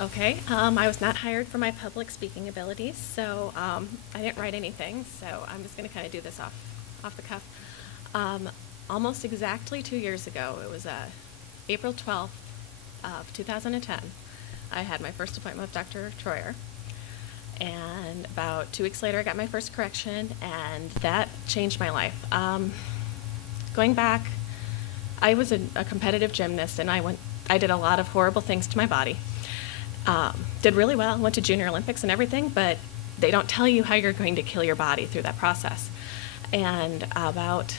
Okay, I was not hired for my public speaking abilities, so I didn't write anything, so I'm just going to kind of do this off the cuff. Almost exactly 2 years ago, it was April 12th of 2010, I had my first appointment with Dr. Troyer, and about 2 weeks later I got my first correction, and that changed my life. Going back, I was a competitive gymnast, and I did a lot of horrible things to my body. Did really well, went to Junior Olympics and everything, but they don't tell you how you're going to kill your body through that process. And about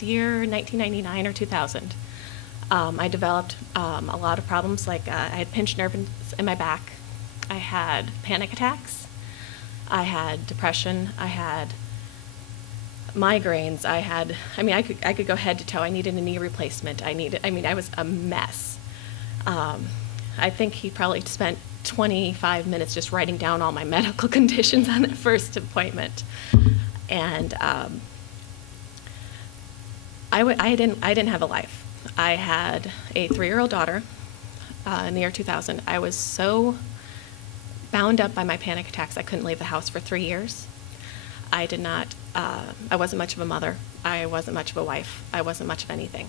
the year 1999 or 2000, I developed a lot of problems, like I had pinched nerves in my back, I had panic attacks, I had depression, I had migraines, I could go head to toe. I needed a knee replacement. I was a mess. I think he probably spent 25 minutes just writing down all my medical conditions on that first appointment. And I didn't have a life. I had a 3-year-old daughter in the year 2000. I was so bound up by my panic attacks, I couldn't leave the house for 3 years. I wasn't much of a mother. I wasn't much of a wife. I wasn't much of anything.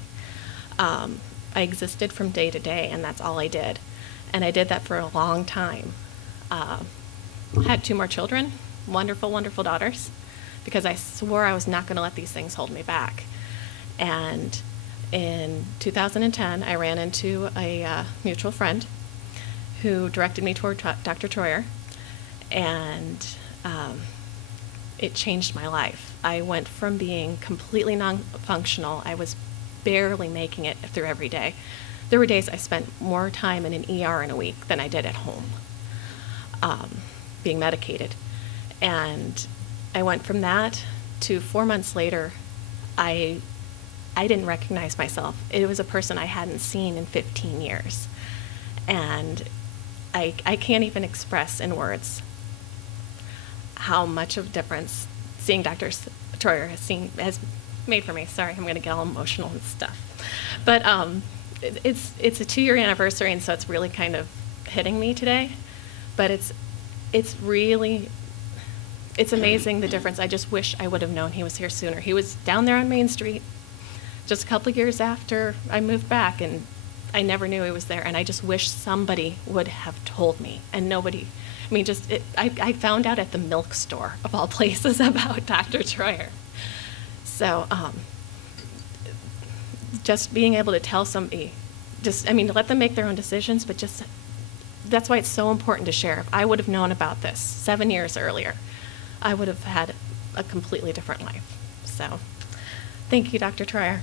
I existed from day to day, and that's all I did. And I did that for a long time. Had 2 more children, wonderful, wonderful daughters, because I swore I was not going to let these things hold me back. And in 2010, I ran into a mutual friend who directed me toward Dr. Troyer, and it changed my life. I went from being completely non-functional. I was barely making it through every day. There were days I spent more time in an ER in a week than I did at home, being medicated. And I went from that to 4 months later, I didn't recognize myself. It was a person I hadn't seen in 15 years. And I can't even express in words how much of a difference seeing Dr. Troyer has made for me. Sorry, I'm going to get all emotional and stuff. But it's a 2-year anniversary, and so it's really kind of hitting me today. But it's amazing the difference. I just wish I would have known he was here sooner. He was down there on Main Street just a couple of years after I moved back, and I never knew he was there. And I just wish somebody would have told me, and nobody. I found out at the milk store, of all places, about Dr. Troyer. So just being able to tell somebody, let them make their own decisions, but that's why it's so important to share. If I would have known about this 7 years earlier, I would have had a completely different life. So thank you, Dr. Troyer.